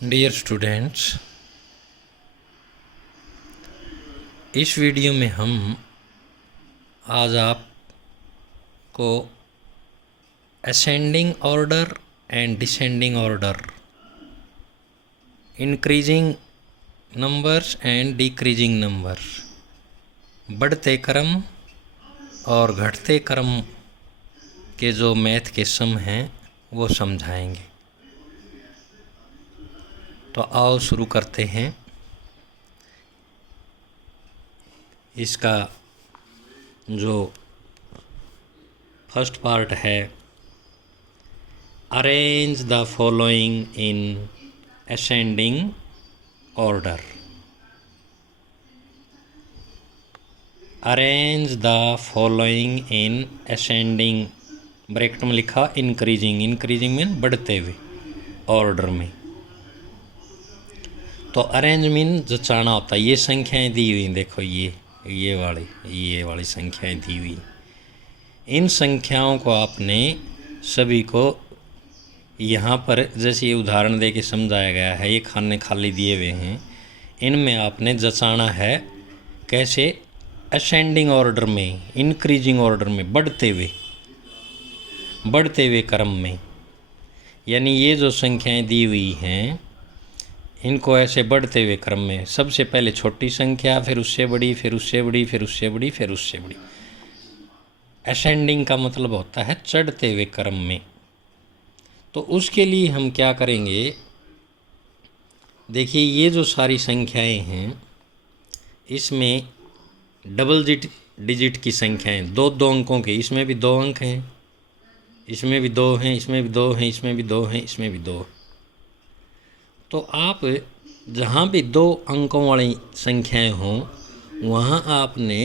Dear students, इस video में हम आज आपको ascending order and descending order, increasing numbers and decreasing numbers, बढ़ते क्रम और घटते क्रम के जो मैथ के सम हैं वो समझाएंगे। तो आओ शुरू करते हैं। इसका जो फर्स्ट पार्ट है, arrange the following in ascending order. Arrange the following in ascending, bracket में लिखा इंक्रीजिंग, इंक्रीजिंग मीन बढ़ते हुए ऑर्डर में। तो अरेंज मीन जचाना होता है। ये संख्याएं दी हुई, देखो ये वाली संख्याएं दी हुई। इन संख्याओं को आपने सभी को यहाँ पर जैसे ये उदाहरण दे के समझाया गया है, ये खाने खाली दिए हुए हैं, इनमें आपने जचाना है कैसे? असेंडिंग ऑर्डर में, इंक्रीजिंग ऑर्डर में, बढ़ते हुए क्रम में। यानी ये जो संख्याएं दी हुई हैं इनको ऐसे बढ़ते हुए क्रम में, सबसे पहले छोटी संख्या, फिर उससे बड़ी, फिर उससे बड़ी, फिर उससे बड़ी, फिर उससे बड़ी। असेंडिंग का मतलब होता है चढ़ते हुए क्रम में। तो उसके लिए हम क्या करेंगे? देखिए, ये जो सारी संख्याएं हैं इसमें डबल डिजिट की संख्याएं, दो अंकों के, इसमें भी 2 अंक हैं, इसमें भी 2 हैं, इसमें भी 2 हैं, इसमें भी 2 हैं, इसमें भी 2। तो आप जहाँ भी 2 अंकों वाली संख्याएं हों वहाँ आपने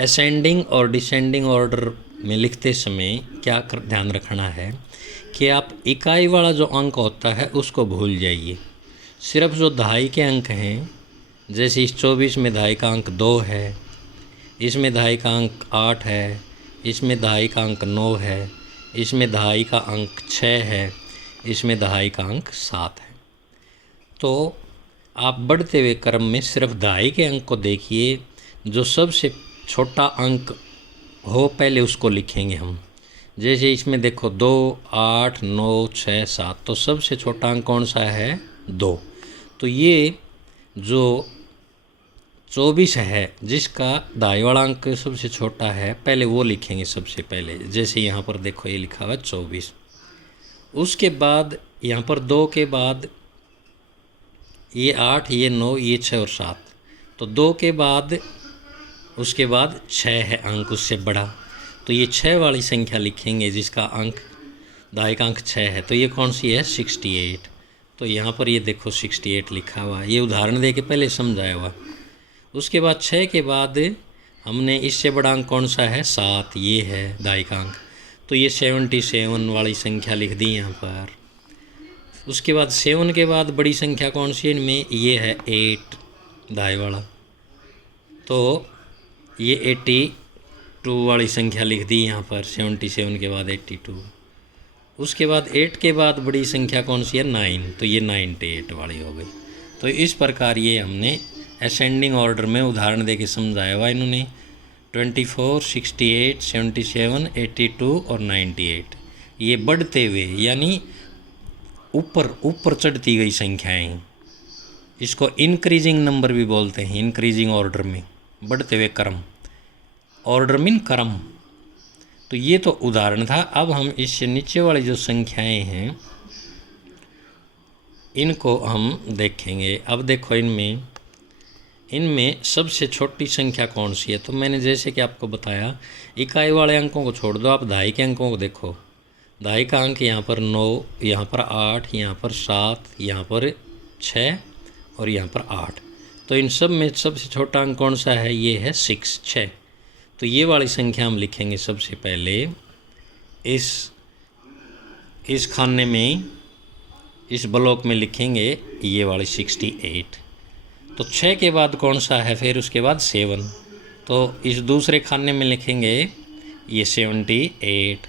असेंडिंग और डिसेंडिंग ऑर्डर में लिखते समय क्या ध्यान रखना है कि आप इकाई वाला जो अंक होता है उसको भूल जाइए। सिर्फ जो दहाई के अंक हैं, जैसे इस 24 में दहाई का अंक 2 है, इसमें दहाई का अंक 8 है, इसमें दहाई का अंक 9 है, इसमें दहाई का अंक 6 है, इसमें दहाई का अंक 7 है। तो आप बढ़ते हुए क्रम में सिर्फ दहाई के अंक को देखिए, जो सबसे छोटा अंक हो पहले उसको लिखेंगे हम। जैसे इसमें देखो 2, 8, 9, 6, 7, तो सबसे छोटा अंक कौन सा है? 2। तो ये जो 24 है जिसका दहाई वाला अंक सबसे छोटा है, पहले वो लिखेंगे सबसे पहले। जैसे यहाँ पर देखो ये लिखा हुआ है 24। उसके बाद यहाँ पर 2 के बाद ये 8, ये 9, ये 6 और 7। तो 2 के बाद उसके बाद 6 है अंक उससे बड़ा, तो ये 6 वाली संख्या लिखेंगे जिसका अंक, दहाई का अंक 6 है। तो ये कौन सी है? 68। तो यहाँ पर ये देखो 68 लिखा हुआ है, ये उदाहरण दे के पहले समझाया हुआ। उसके बाद 6 के बाद हमने इससे बड़ा अंक कौन सा है? 7, ये है दहाई का अंक। तो ये 77 वाली संख्या लिख दी यहाँ पर। उसके बाद 7 के बाद बड़ी संख्या कौन सी है इनमें? ये है 8, दहाई वाला। तो ये 82 वाली संख्या लिख दी यहाँ पर, 77 के बाद 82। उसके बाद 8 के बाद बड़ी संख्या कौन सी है? 9, तो ये 98 वाली हो गई। तो इस प्रकार ये हमने असेंडिंग ऑर्डर में उदाहरण दे के समझाया हुआ इन्होंने। 24, 68, 77, 82 और 98, ये बढ़ते हुए यानी ऊपर चढ़ती गई संख्याएं। इसको इंक्रीजिंग नंबर भी बोलते हैं, इंक्रीजिंग ऑर्डर में, बढ़ते हुए क्रम। ऑर्डर मीन क्रम। तो ये तो उदाहरण था। अब हम इससे नीचे वाली जो संख्याएं हैं इनको हम देखेंगे। अब देखो इनमें सबसे छोटी संख्या कौन सी है? तो मैंने जैसे कि आपको बताया, इकाई वाले अंकों को छोड़ दो, आप दहाई के अंकों को देखो। दहाई का अंक यहाँ पर 9, यहाँ पर 8, यहाँ पर 7, यहाँ पर 6 और यहाँ पर 8। तो इन सब में सबसे छोटा अंक कौन सा है? ये है 6। तो ये वाली संख्या हम लिखेंगे सबसे पहले इस खाने में, इस ब्लॉक में लिखेंगे ये वाली 68। तो 6 के बाद कौन सा है? फिर उसके बाद 7। तो इस दूसरे खाने में लिखेंगे ये 78।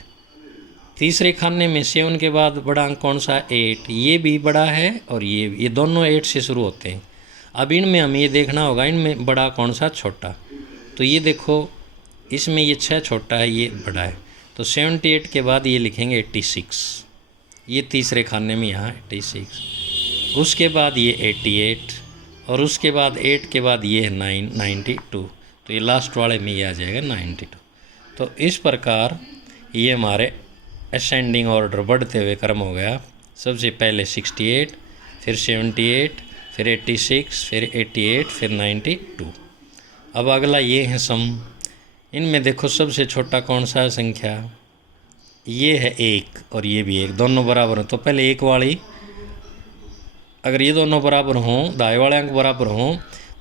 तीसरे खाने में 7 के बाद बड़ा अंक कौन सा? 8। ये भी बड़ा है और ये दोनों 8 से शुरू होते हैं। अब इनमें हमें ये देखना होगा इनमें बड़ा कौन सा, छोटा। तो ये देखो इसमें ये 6 छोटा है, ये बड़ा है। तो 78 के बाद ये लिखेंगे 86। ये तीसरे खाने में यहाँ 86। उसके बाद ये 88 और उसके बाद 8 के बाद ये है 92। तो ये लास्ट वाले में ये आ जाएगा 92। तो इस प्रकार ये हमारे असेंडिंग ऑर्डर बढ़ते हुए क्रम हो गया। सबसे पहले 68, फिर 78, फिर 86, फिर 88, फिर 92। अब अगला ये है सम। इनमें देखो सबसे छोटा कौन सा है संख्या? ये है 1 और ये भी 1, दोनों बराबर हैं। तो पहले 1 वाली, अगर ये दोनों बराबर हों, दाएं वाले अंक बराबर हों,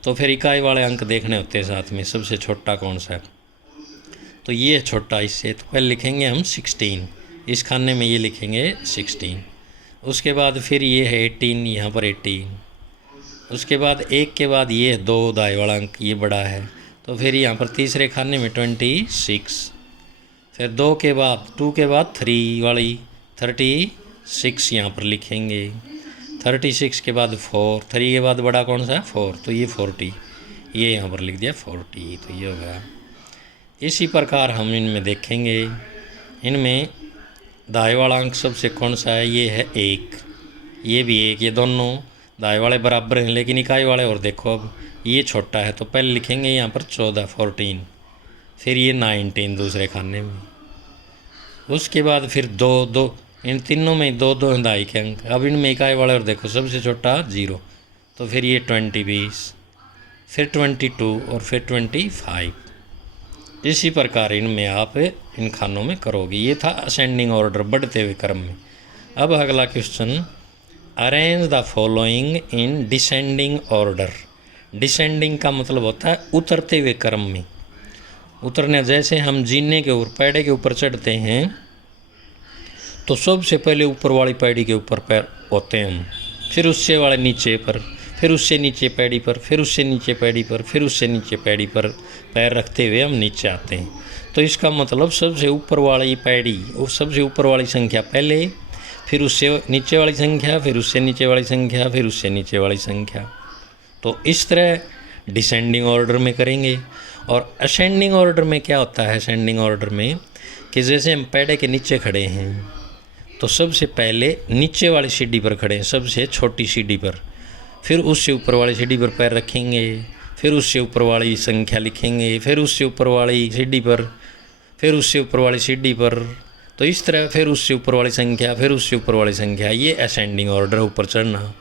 तो फिर इकाई वाले अंक देखने होते हैं साथ में। सबसे छोटा कौन सा है? तो ये छोटा इससे, तो पहले लिखेंगे हम 16। इस खाने में ये लिखेंगे 16। उसके बाद फिर ये है 18, यहाँ पर 18। उसके बाद 1 के बाद ये है 2, दाएं वाला अंक, ये बड़ा है। तो फिर यहाँ पर तीसरे खाने में 26। फिर 2 के बाद 2 के बाद 3 वाली 36 यहाँ पर लिखेंगे। 36 के बाद 4, 3 के बाद बड़ा कौन सा है? 4। तो ये 40, ये यहाँ पर लिख दिया 40। तो ये होगा। इसी प्रकार हम इनमें देखेंगे, इनमें दाएं वाला अंक सबसे कौन सा है? ये है 1, ये भी 1। ये दोनों दाएं वाले बराबर हैं, लेकिन इकाई वाले। और देखो अब ये छोटा है, तो पहले लिखेंगे यहाँ पर 14 फिर ये 19 दूसरे खाने में। उसके बाद फिर 2 इन तीनों में 2 हैं दाई के अंक। अब इनमें इकाई वाले और देखो सबसे छोटा 0। तो फिर ये 20 फिर 22 और फिर 25। इसी प्रकार इनमें आप इन खानों में करोगे। ये था असेंडिंग ऑर्डर, बढ़ते हुए क्रम में। अब अगला question, arrange the following in descending order. Descending का मतलब होता है उतरते हुए क्रम में। उतरने, जैसे हम जीने के ऊपर, पैड़े के ऊपर चढ़ते हैं, तो सबसे पहले ऊपर वाली पैड़ी के ऊपर पैर होते हैं हम, फिर उससे वाले नीचे पर, फिर उससे नीचे पैड़ी पर, फिर उससे नीचे पैड़ी पर, फिर उससे नीचे पैड़ी पर पैर रखते हुए हम नीचे आते हैं। तो इसका मतलब सबसे ऊपर वाली पैड़ी, वो सबसे ऊपर वाली संख्या पहले, फिर उससे नीचे वाली संख्या, फिर उससे नीचे वाली संख्या, फिर उससे नीचे वाली संख्या। तो इस तरह डिसेंडिंग ऑर्डर में करेंगे। और असेंडिंग ऑर्डर में क्या होता है? असेंडिंग ऑर्डर में कि जैसे हम पैड़े के नीचे खड़े हैं, तो सबसे पहले नीचे वाली सीढ़ी पर खड़े हैं, सबसे छोटी सीढ़ी पर, फिर उससे ऊपर वाली सीढ़ी पर पैर रखेंगे, फिर उससे ऊपर वाली संख्या लिखेंगे, फिर उससे ऊपर वाली सीढ़ी पर, फिर उससे ऊपर वाली सीढ़ी पर। तो इस तरह फिर उससे ऊपर वाली संख्या, फिर उससे ऊपर वाली संख्या। ये असेंडिंग ऑर्डर, ऊपर चढ़ना।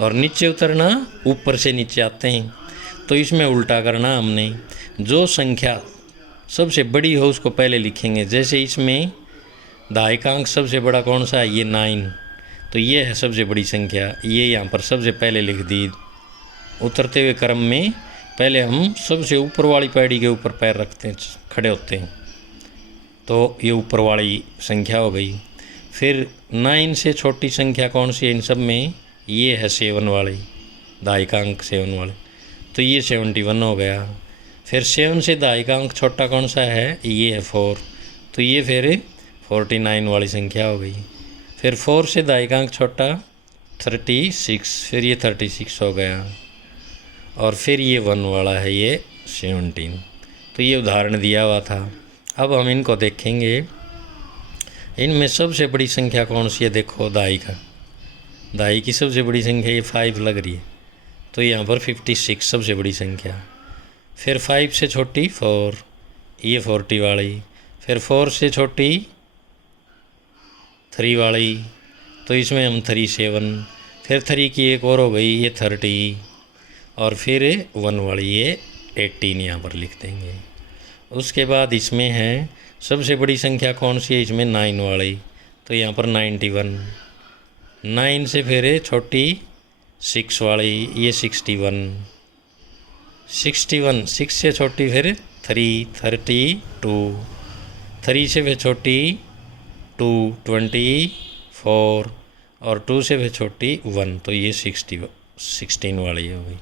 और नीचे उतरना, ऊपर से नीचे आते हैं। तो इसमें उल्टा करना हमने, जो संख्या सबसे बड़ी हो उसको पहले लिखेंगे। जैसे इसमें दाएं का अंक सबसे बड़ा कौन सा है? ये 9। तो ये है सबसे बड़ी संख्या, ये यहाँ पर सबसे पहले लिख दी। उतरते हुए क्रम में पहले हम सबसे ऊपर वाली पैड़ी के ऊपर पैर रखते हैं, खड़े होते हैं। तो ये ऊपर वाली संख्या हो गई। फिर 9 से छोटी संख्या कौन सी है इन सब में? ये है 7 वाली, दाएं का अंक 7 वाले। तो ये 71 हो गया। फिर 7 से दाएं का अंक छोटा कौन सा है? ये है 4। तो ये फिर 49 वाली संख्या हो गई। फिर 4 से दाएं का अंक छोटा 36, फिर ये 36 हो गया। और फिर ये 1 वाला है, ये 17। तो ये उदाहरण दिया हुआ था। अब हम इनको देखेंगे। इनमें सबसे बड़ी संख्या कौन सी है? देखो दाई की सबसे बड़ी संख्या ये 5 लग रही है। तो यहाँ पर 56 सबसे बड़ी संख्या। फिर 5 से छोटी 4, ये 40 वाली। फिर 4 से छोटी 3 वाली, तो इसमें हम 37। फिर 3 की एक और हो गई, ये 30। और फिर 1 वाली, ये 18 यहाँ पर लिख देंगे। उसके बाद इसमें है सबसे बड़ी संख्या कौन सी है? इसमें 9 वाली। तो यहाँ पर 91। 9 से फिर छोटी 6 वाली, ये 61। 6 से छोटी फिर 32। 3 से फिर छोटी 2, 24। और 2 से फिर छोटी 1। तो ये 16 वाली हो गई।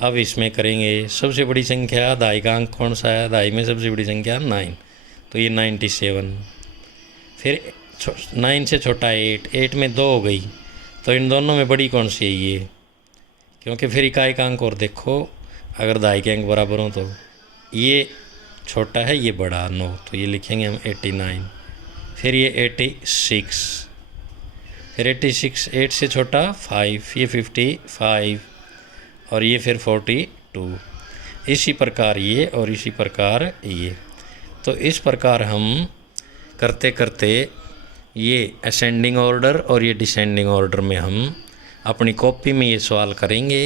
अब इसमें करेंगे सबसे बड़ी संख्या, दाई का अंक कौन सा है? दाई में सबसे बड़ी संख्या 9। तो ये 97। फिर 9 से छोटा 8, 8 में 2 हो गई, तो इन दोनों में बड़ी कौन सी है ये, क्योंकि फिर इकाई का अंक और देखो, अगर दहाई के अंक बराबर हों तो ये छोटा है ये बड़ा 9, तो ये लिखेंगे हम 89। फिर ये 86, फिर 86 8 से छोटा 5, ये 55 और ये फिर 42। इसी प्रकार ये और इसी प्रकार ये। तो इस प्रकार हम करते करते ये असेंडिंग ऑर्डर और ये डिसेंडिंग ऑर्डर में हम अपनी कॉपी में ये सवाल करेंगे।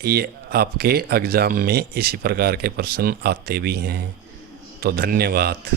ये आपके एग्ज़ाम में इसी प्रकार के प्रश्न आते भी हैं। तो धन्यवाद।